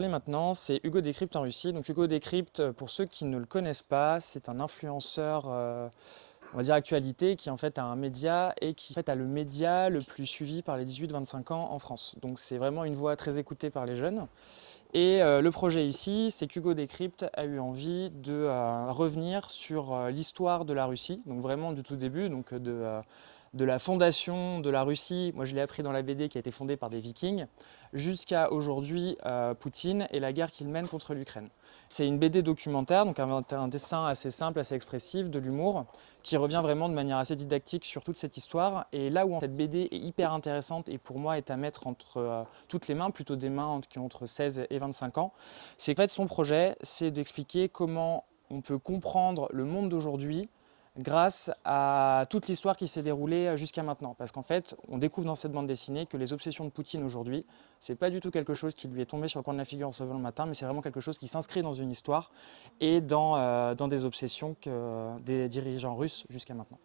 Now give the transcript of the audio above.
parler maintenant, c'est Hugo Décrypte en Russie. Donc Hugo Décrypte, pour ceux qui ne le connaissent pas, c'est un influenceur, on va dire actualité, qui en fait a un média et qui en fait a le média le plus suivi par les 18-25 ans en France. Donc c'est vraiment une voix très écoutée par les jeunes. Et le projet ici, c'est qu'Hugo Décrypte a eu envie de revenir sur l'histoire de la Russie, donc vraiment du tout début, donc de la fondation de la Russie, moi je l'ai appris dans la BD qui a été fondée par des Vikings, jusqu'à aujourd'hui Poutine et la guerre qu'il mène contre l'Ukraine. C'est une BD documentaire, donc un dessin assez simple, assez expressif, de l'humour, qui revient vraiment de manière assez didactique sur toute cette histoire. Et là où cette BD est hyper intéressante et pour moi est à mettre entre toutes les mains, plutôt des mains qui ont entre 16 et 25 ans, c'est qu'en fait son projet, c'est d'expliquer comment on peut comprendre le monde d'aujourd'hui grâce à toute l'histoire qui s'est déroulée jusqu'à maintenant. Parce qu'en fait, on découvre dans cette bande dessinée que les obsessions de Poutine aujourd'hui, c'est pas du tout quelque chose qui lui est tombé sur le coin de la figure en se levant le matin, mais c'est vraiment quelque chose qui s'inscrit dans une histoire et dans des obsessions des dirigeants russes jusqu'à maintenant.